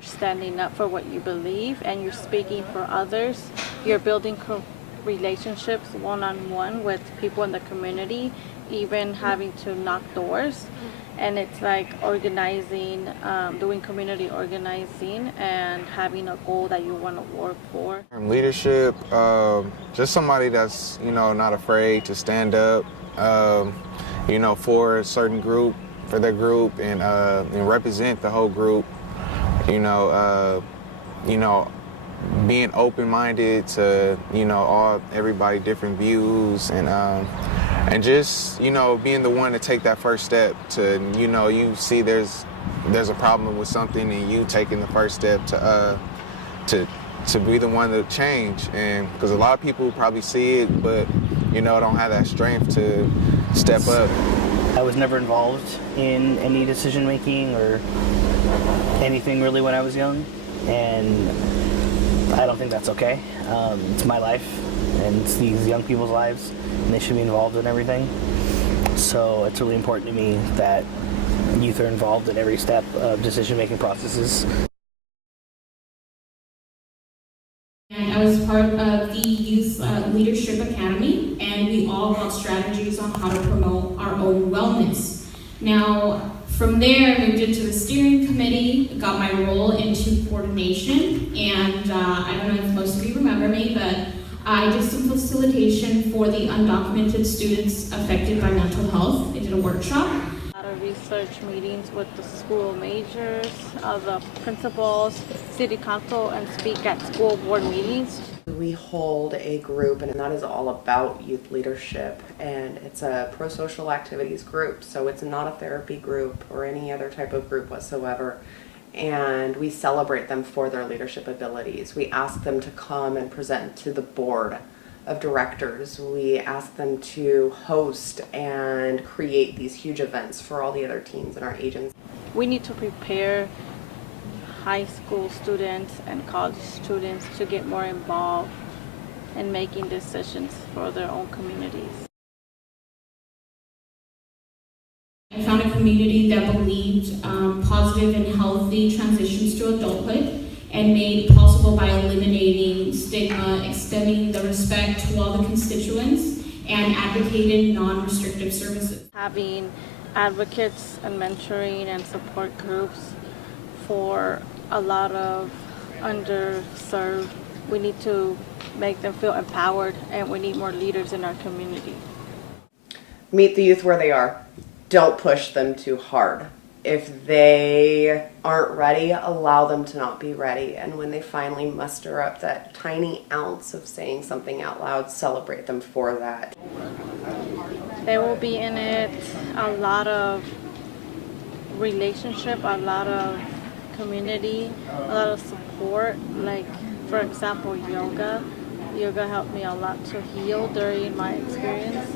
You're standing up for what you believe and you're speaking for others. You're building relationships one-on-one with people in the community, even having to knock doors. And it's like organizing, doing community organizing and having a goal that you want to work for. Leadership, just somebody that's, not afraid to stand up, for a certain group, for their group, and represent the whole group. Being open-minded to, everybody different views, and just, being the one to take that first step to, you see there's a problem with something and you taking the first step to be the one to change. And because a lot of people probably see it, but, don't have that strength to step up. I was never involved in any decision making or anything really when I was young, and I don't think that's okay. It's my life, and it's these young people's lives, and they should be involved in everything. So it's really important to me that youth are involved in every step of decision-making processes. And I was part of the Youth Leadership Academy, and we all got strategies on how to promote our own wellness. Now, from there, I moved into the steering committee, got my role into coordination, and I don't know if most of you remember me, but I did some facilitation for the undocumented students affected by mental health. I did a workshop. A lot of research meetings with the school majors, the principals, city council, and speak at school board meetings. We hold a group, and that is all about youth leadership, and it's a pro-social activities group, so it's not a therapy group or any other type of group whatsoever. And we celebrate them for their leadership abilities. We ask them to come and present to the board of directors. We ask them to host and create these huge events for all the other teams in our agency. We need to prepare high school students and college students to get more involved in making decisions for their own communities. I found a community that believed positive and healthy transitions to adulthood and made possible by eliminating stigma, extending the respect to all the constituents, and advocating non-restrictive services. Having advocates and mentoring and support groups for a lot of underserved. We need to make them feel empowered, and we need more leaders in our community. Meet the youth where they are. Don't push them too hard. If they aren't ready, allow them to not be ready. And when they finally muster up that tiny ounce of saying something out loud, celebrate them for that. There will be in it a lot of relationship, a lot of community, a lot of support. Like, for example, yoga. Yoga helped me a lot to heal during my experience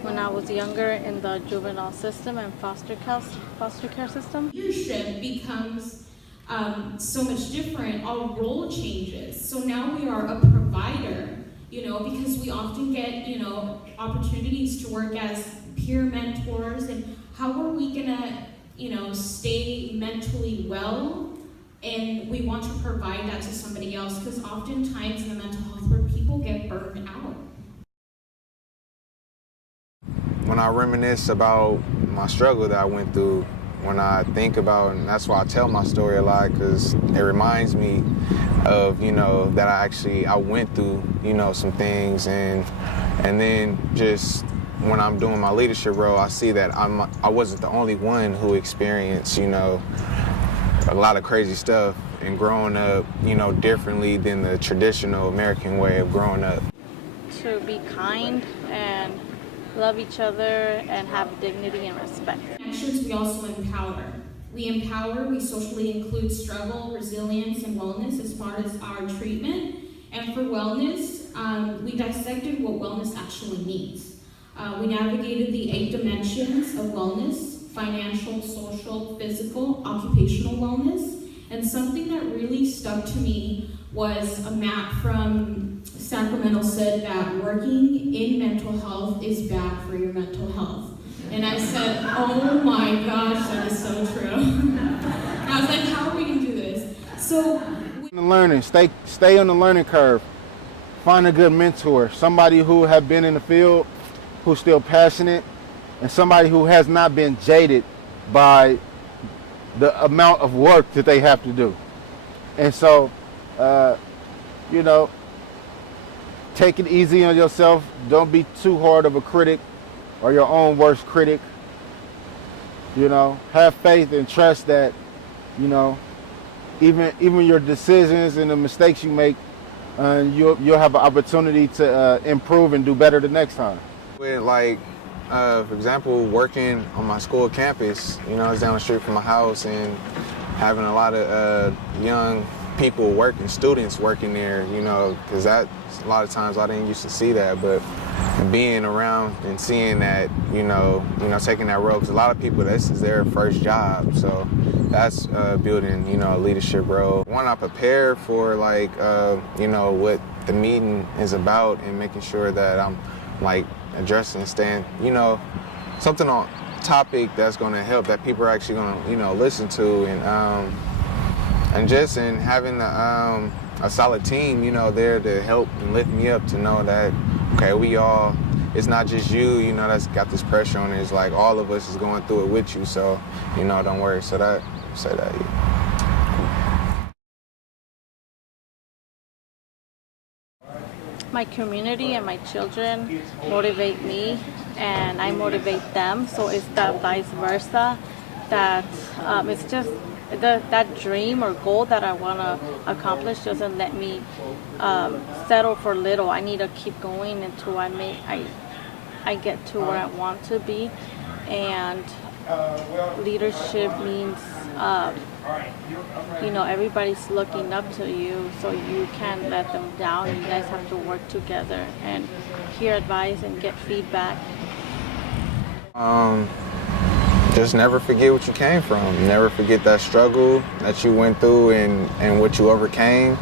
when I was younger in the juvenile system and foster care system. Leadership becomes so much different. Our role changes. So now we are a provider, because we often get, opportunities to work as peer mentors. And how are we gonna, stay mentally well? And we want to provide that to somebody else, because oftentimes in the mental health work, people get burned out. When I reminisce about my struggle that I went through, when I think about, and that's why I tell my story a lot, because it reminds me of, that I went through, some things, and then just when I'm doing my leadership role, I see that I wasn't the only one who experienced, a lot of crazy stuff and growing up, differently than the traditional American way of growing up. To be kind and love each other and have dignity and respect. Actions, we also empower. We socially include struggle, resilience, and wellness as part of our treatment. And for wellness, we dissected what wellness actually means. We navigated the 8 dimensions of wellness: financial, social, physical, occupational wellness. And something that really stuck to me was a map from Sacramento said that working in mental health is bad for your mental health. And I said, oh my gosh, that is so true. And I was like, how are we gonna do this? So The learning, stay on the learning curve. Find a good mentor, somebody who have been in the field, who's still passionate, and somebody who has not been jaded by the amount of work that they have to do. And so, you know, take it easy on yourself. Don't be too hard of a critic or your own worst critic. You know, have faith and trust that, you know, even your decisions and the mistakes you make, you'll have an opportunity to improve and do better the next time. With like, for example, working on my school campus, you know, it's down the street from my house, and having a lot of young people working, students working there, you know, because that a lot of times I didn't used to see that, but being around and seeing that, you know, taking that role, because a lot of people, this is their first job, so that's building, you know, a leadership role. One, I prepare for like, you know, what the meeting is about, and making sure that I'm like addressing, staying, you know, something on topic that's going to help, that people are actually going to, you know, listen to, and just in having a solid team, you know, there to help and lift me up, to know that, okay, we all, it's not just you know, that's got this pressure on it. It's like all of us is going through it with you, so, you know, don't worry. So that, say that, yeah. My community and my children motivate me, and I motivate them. So it's that vice versa, that it's just that dream or goal that I want to accomplish doesn't let me settle for little. I need to keep going until I get to where I want to be. And leadership means you know, everybody's looking up to you, so you can't let them down. You guys have to work together and hear advice and get feedback. Just never forget what you came from. Never forget that struggle that you went through and what you overcame.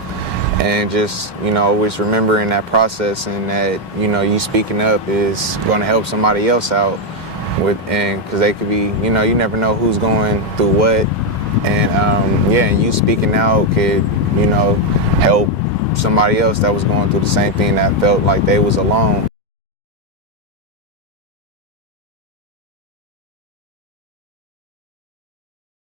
And just, you know, always remembering that process, and that, you know, you speaking up is going to help somebody else out and because they could be, you know, you never know who's going through what. And yeah, and you speaking out could, you know, help somebody else that was going through the same thing, that felt like they was alone.